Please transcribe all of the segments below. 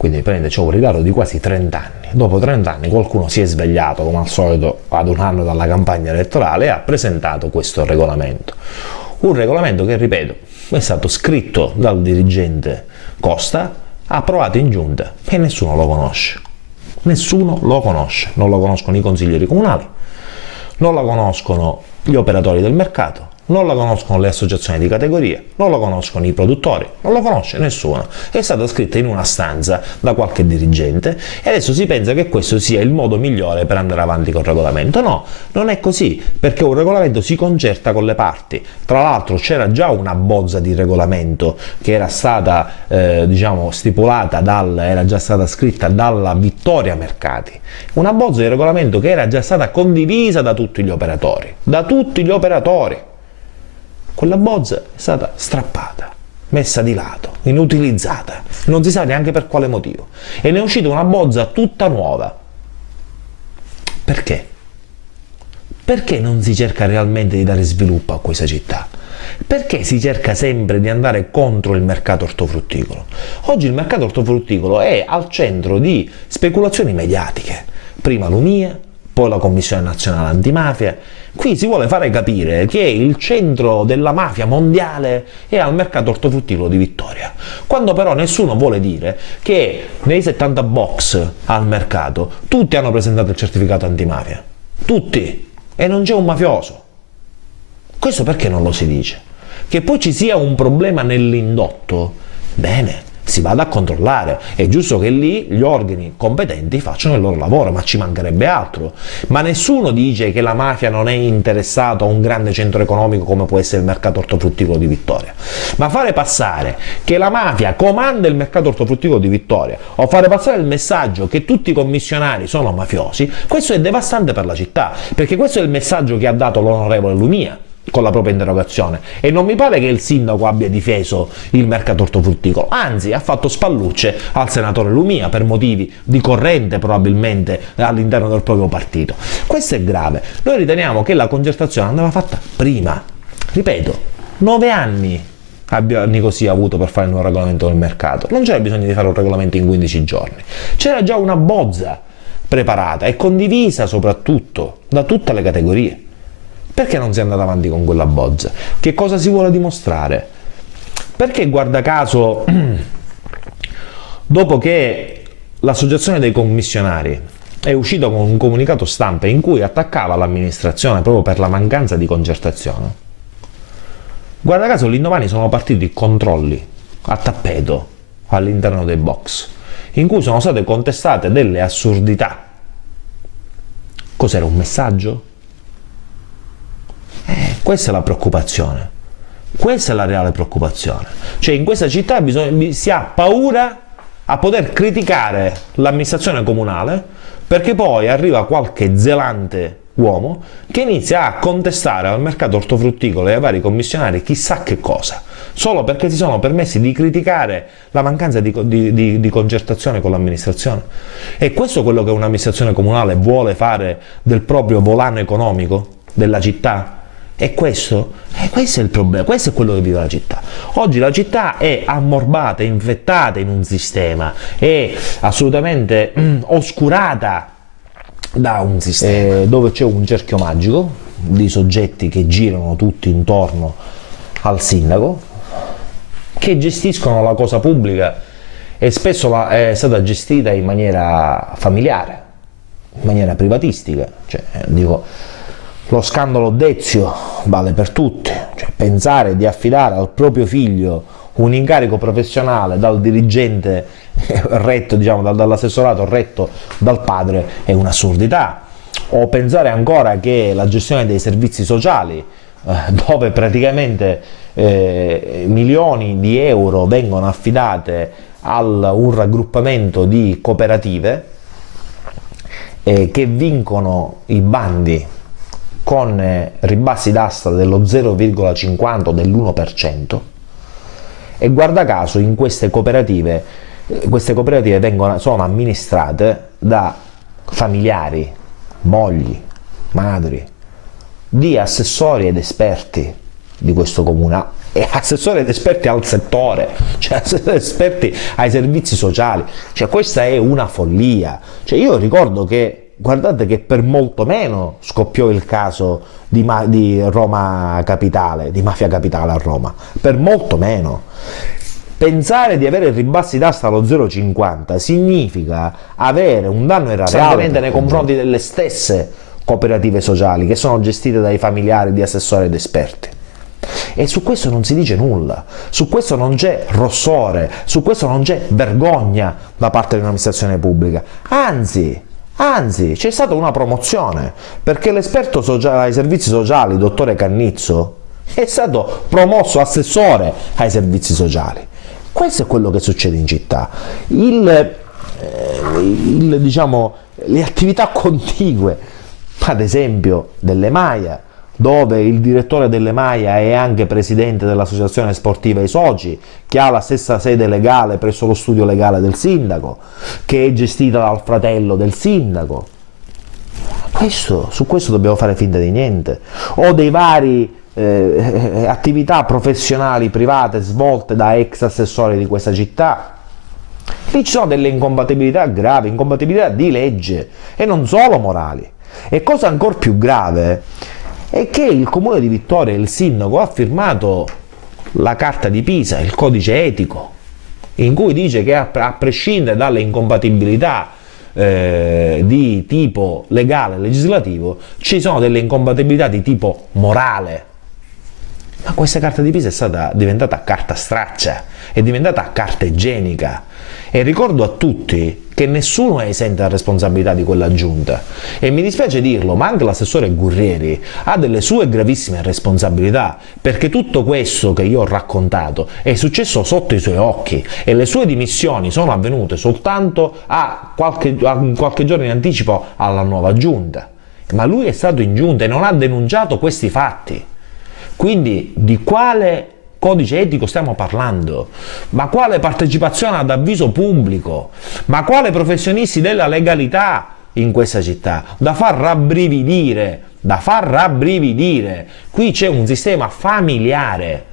Quindi c'è un ritardo di quasi 30 anni. Dopo 30 anni qualcuno si è svegliato, come al solito, ad un anno dalla campagna elettorale e ha presentato questo regolamento. Un regolamento che, ripeto, è stato scritto dal dirigente Costa, approvato in giunta e nessuno lo conosce. Nessuno lo conosce. Non lo conoscono i consiglieri comunali, non lo conoscono gli operatori del mercato, non lo conoscono le associazioni di categoria, non lo conoscono i produttori, non lo conosce nessuno. È stata scritta in una stanza da qualche dirigente e adesso si pensa che questo sia il modo migliore per andare avanti col regolamento. No, non è così, perché un regolamento si concerta con le parti. Tra l'altro c'era già una bozza di regolamento che era stata stipulata era già stata scritta dalla Vittoria Mercati, una bozza di regolamento che era già stata condivisa da tutti gli operatori, Quella bozza è stata strappata, messa di lato, inutilizzata, non si sa neanche per quale motivo. E ne è uscita una bozza tutta nuova. Perché? Perché non si cerca realmente di dare sviluppo a questa città? Perché si cerca sempre di andare contro il mercato ortofrutticolo? Oggi il mercato ortofrutticolo è al centro di speculazioni mediatiche. Prima l'Umia, poi la Commissione Nazionale Antimafia. Qui si vuole fare capire che il centro della mafia mondiale è al mercato ortofrutticolo di Vittoria, quando però nessuno vuole dire che nei 70 box al mercato tutti hanno presentato il certificato antimafia, tutti, e non c'è un mafioso. Questo perché non lo si dice? Che poi ci sia un problema nell'indotto, bene, si vada a controllare, è giusto che lì gli organi competenti facciano il loro lavoro, ma ci mancherebbe altro. Ma nessuno dice che la mafia non è interessata a un grande centro economico come può essere il mercato ortofrutticolo di Vittoria, ma fare passare che la mafia comanda il mercato ortofrutticolo di Vittoria o fare passare il messaggio che tutti i commissionari sono mafiosi, questo è devastante per la città, perché questo è il messaggio che ha dato l'onorevole Lumia con la propria interrogazione, e non mi pare che il sindaco abbia difeso il mercato ortofrutticolo, anzi ha fatto spallucce al senatore Lumia per motivi di corrente probabilmente all'interno del proprio partito. Questo è grave. Noi riteniamo che la concertazione andava fatta prima. Ripeto, 9 anni abbia Nicosia avuto per fare il nuovo regolamento del mercato, non c'era bisogno di fare un regolamento in 15 giorni, c'era già una bozza preparata e condivisa soprattutto da tutte le categorie. Perché non si è andato avanti con quella bozza? Che cosa si vuole dimostrare? Perché, guarda caso, dopo che l'associazione dei commissionari è uscita con un comunicato stampa in cui attaccava l'amministrazione proprio per la mancanza di concertazione, guarda caso l'indomani sono partiti controlli a tappeto all'interno dei box, in cui sono state contestate delle assurdità. Cos'era, un messaggio? Questa è la preoccupazione, questa è la reale preoccupazione. Cioè in questa città si ha paura a poter criticare l'amministrazione comunale, perché poi arriva qualche zelante uomo che inizia a contestare al mercato ortofrutticolo e ai vari commissionari chissà che cosa, solo perché si sono permessi di criticare la mancanza di concertazione con l'amministrazione. E questo è quello che un'amministrazione comunale vuole fare del proprio volano economico della città? E questo è il problema, questo è quello che vive la città. Oggi la città è ammorbata, infettata in un sistema, è assolutamente oscurata da un sistema dove c'è un cerchio magico di soggetti che girano tutti intorno al sindaco, che gestiscono la cosa pubblica e spesso è stata gestita in maniera familiare, in maniera privatistica. Cioè, lo scandalo Dezio vale per tutti, cioè pensare di affidare al proprio figlio un incarico professionale dal dirigente retto, dall'assessorato retto dal padre è un'assurdità. O pensare ancora che la gestione dei servizi sociali, dove praticamente milioni di euro vengono affidate a un raggruppamento di cooperative che vincono i bandi con ribassi d'asta dello 0,50 o dell'1%, e guarda caso in queste cooperative sono amministrate da familiari, mogli, madri, di assessori ed esperti di questo comune, e assessori ed esperti al settore, cioè assessori ed esperti ai servizi sociali, cioè questa è una follia. Cioè io ricordo che, guardate che per molto meno scoppiò il caso di Roma Capitale, di Mafia Capitale a Roma, per molto meno. Pensare di avere ribassi d'asta allo 0,50 significa avere un danno erariale nei confronti delle stesse cooperative sociali che sono gestite dai familiari di assessori ed esperti. E su questo non si dice nulla, su questo non c'è rossore, su questo non c'è vergogna da parte di un'amministrazione pubblica, anzi c'è stata una promozione, perché l'esperto ai servizi sociali, dottore Cannizzo, è stato promosso assessore ai servizi sociali. Questo è quello che succede in città. Diciamo, le attività contigue, ad esempio delle Maia, dove il direttore delle Maia è anche presidente dell'associazione sportiva I Soci, che ha la stessa sede legale presso lo studio legale del sindaco, che è gestita dal fratello del sindaco. Su questo dobbiamo fare finta di niente. O dei vari attività professionali private svolte da ex assessori di questa città. Lì ci sono delle incompatibilità gravi, incompatibilità di legge e non solo morali. E cosa ancora più grave è che il comune di Vittoria, il sindaco, ha firmato la carta di Pisa, il codice etico, in cui dice che a prescindere dalle incompatibilità di tipo legale e legislativo, ci sono delle incompatibilità di tipo morale. Ma questa carta di Pisa è diventata carta straccia, è diventata carta igienica, e ricordo a tutti che nessuno è esente da responsabilità di quella giunta, e mi dispiace dirlo, ma anche l'assessore Gurrieri ha delle sue gravissime responsabilità, perché tutto questo che io ho raccontato è successo sotto i suoi occhi e le sue dimissioni sono avvenute soltanto a qualche giorno in anticipo alla nuova giunta, ma lui è stato in giunta e non ha denunciato questi fatti. Quindi di quale codice etico stiamo parlando? Ma quale partecipazione ad avviso pubblico? Ma quale professionisti della legalità in questa città? Da far rabbrividire. Qui c'è un sistema familiare.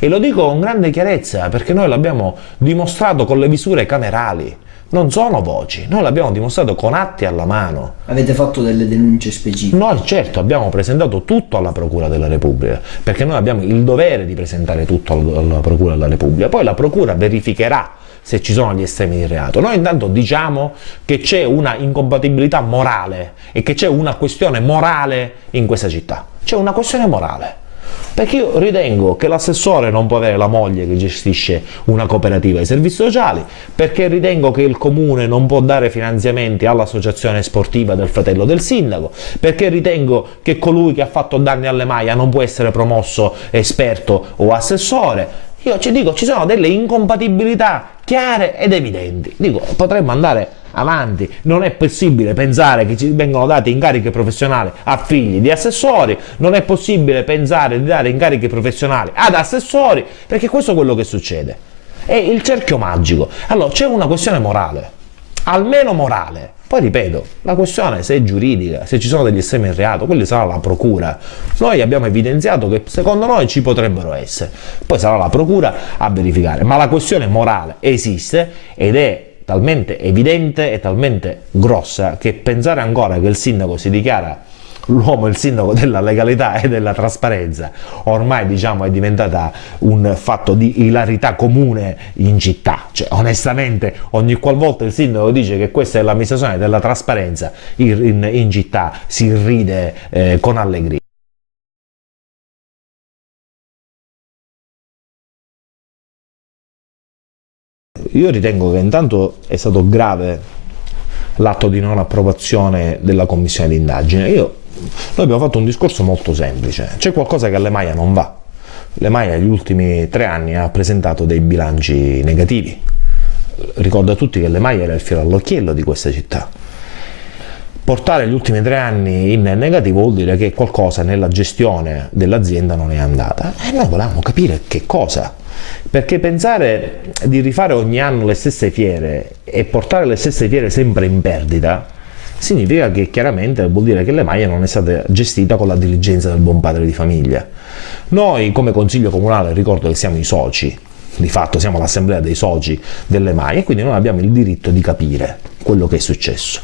E lo dico con grande chiarezza, perché noi l'abbiamo dimostrato con le visure camerali. Non sono voci, noi l'abbiamo dimostrato con atti alla mano. Avete fatto delle denunce specifiche? Noi certo abbiamo presentato tutto alla Procura della Repubblica, perché noi abbiamo il dovere di presentare tutto alla Procura della Repubblica, poi la Procura verificherà se ci sono gli estremi di reato. Noi intanto diciamo che c'è una incompatibilità morale e che c'è una questione morale in questa città. C'è una questione morale. Perché io ritengo che l'assessore non può avere la moglie che gestisce una cooperativa di servizi sociali, perché ritengo che il comune non può dare finanziamenti all'associazione sportiva del fratello del sindaco, perché ritengo che colui che ha fatto danni alle Maia non può essere promosso esperto o assessore. Io ci dico, ci sono delle incompatibilità chiare ed evidenti. Dico, potremmo andare avanti, non è possibile pensare che ci vengono date incariche professionali a figli di assessori, non è possibile pensare di dare incariche professionali ad assessori, perché questo è quello che succede. È il cerchio magico. Allora c'è una questione morale, almeno morale. Poi ripeto, la questione se è giuridica, se ci sono degli estremi in reato, quelli sarà la procura. Noi abbiamo evidenziato che secondo noi ci potrebbero essere, poi sarà la procura a verificare, ma la questione morale esiste ed è talmente evidente e talmente grossa che pensare ancora che il sindaco si dichiara l'uomo, il sindaco della legalità e della trasparenza, ormai diciamo è diventata un fatto di ilarità comune in città. Cioè onestamente ogni qualvolta il sindaco dice che questa è l'amministrazione della trasparenza in città si ride con allegria. Io ritengo che intanto è stato grave l'atto di non approvazione della commissione d'indagine. Noi abbiamo fatto un discorso molto semplice: c'è qualcosa che alle Maia non va. Le Maia negli ultimi 3 anni ha presentato dei bilanci negativi. Ricordo a tutti che le Maia era il fiore all'occhiello di questa città. Portare gli ultimi 3 anni in negativo vuol dire che qualcosa nella gestione dell'azienda non è andata, e noi volevamo capire che cosa. Perché pensare di rifare ogni anno le stesse fiere e portare le stesse fiere sempre in perdita significa che chiaramente vuol dire che l'EMAIA non è stata gestita con la diligenza del buon padre di famiglia. Noi come Consiglio Comunale, ricordo che siamo i soci, di fatto siamo l'assemblea dei soci dell'EMAIA, e quindi noi abbiamo il diritto di capire quello che è successo,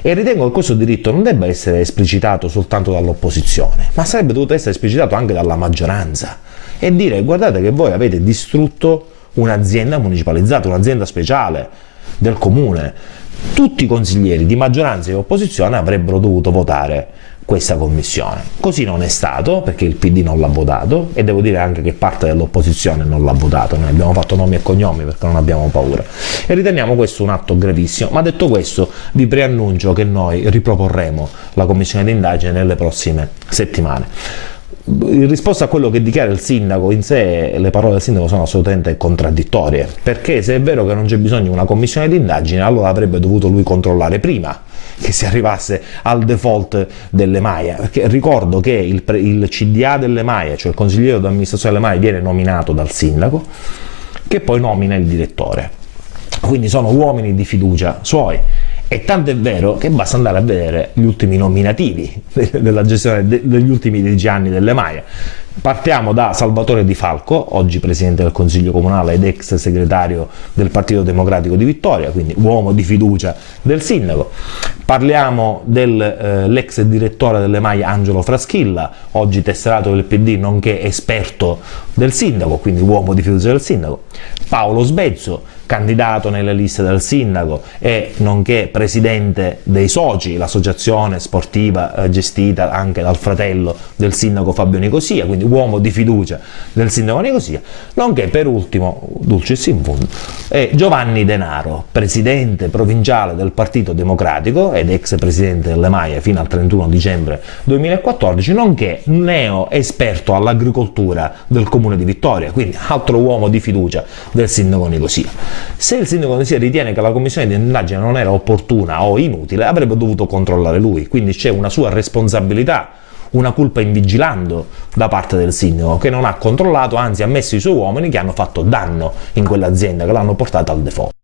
e ritengo che questo diritto non debba essere esplicitato soltanto dall'opposizione, ma sarebbe dovuto essere esplicitato anche dalla maggioranza, e dire: guardate che voi avete distrutto un'azienda municipalizzata, un'azienda speciale del comune. Tutti i consiglieri di maggioranza e opposizione avrebbero dovuto votare questa commissione. Così non è stato, perché il PD non l'ha votato, e devo dire anche che parte dell'opposizione non l'ha votato. Noi abbiamo fatto nomi e cognomi perché non abbiamo paura, e riteniamo questo un atto gravissimo. Ma detto questo, vi preannuncio che noi riproporremo la commissione d'indagine nelle prossime settimane. In risposta a quello che dichiara il sindaco, in sé le parole del sindaco sono assolutamente contraddittorie, perché se è vero che non c'è bisogno di una commissione d'indagine, allora avrebbe dovuto lui controllare prima che si arrivasse al default dell'EMAIA, perché ricordo che il CDA dell'EMAIA, cioè il consigliere d'amministrazione dell'EMAIA, viene nominato dal sindaco, che poi nomina il direttore, quindi sono uomini di fiducia suoi. E tanto è vero che basta andare a vedere gli ultimi nominativi della gestione degli ultimi 10 anni dell'EMAIA. Partiamo da Salvatore Di Falco, oggi presidente del Consiglio Comunale ed ex segretario del Partito Democratico di Vittoria, quindi uomo di fiducia del sindaco. Parliamo dell'ex direttore dell'EMAIA Angelo Fraschilla, oggi tesserato del PD nonché esperto del sindaco, quindi uomo di fiducia del sindaco. Paolo Sbezzo, candidato nelle liste del sindaco e nonché presidente dei Soci, l'associazione sportiva gestita anche dal fratello del sindaco Fabio Nicosia, quindi uomo di fiducia del sindaco Nicosia, nonché per ultimo, dulcis in fundo, è Giovanni Denaro, presidente provinciale del Partito Democratico ed ex presidente dell'EMAIA fino al 31 dicembre 2014, nonché neo esperto all'agricoltura del comune di Vittoria, quindi altro uomo di fiducia del sindaco Nicosia. Se il sindaco Nicosia ritiene che la commissione di indagine non era opportuna o inutile, avrebbe dovuto controllare lui, quindi c'è una sua responsabilità, una culpa in vigilando da parte del sindaco, che non ha controllato, anzi ha messo i suoi uomini che hanno fatto danno in quell'azienda, che l'hanno portata al default.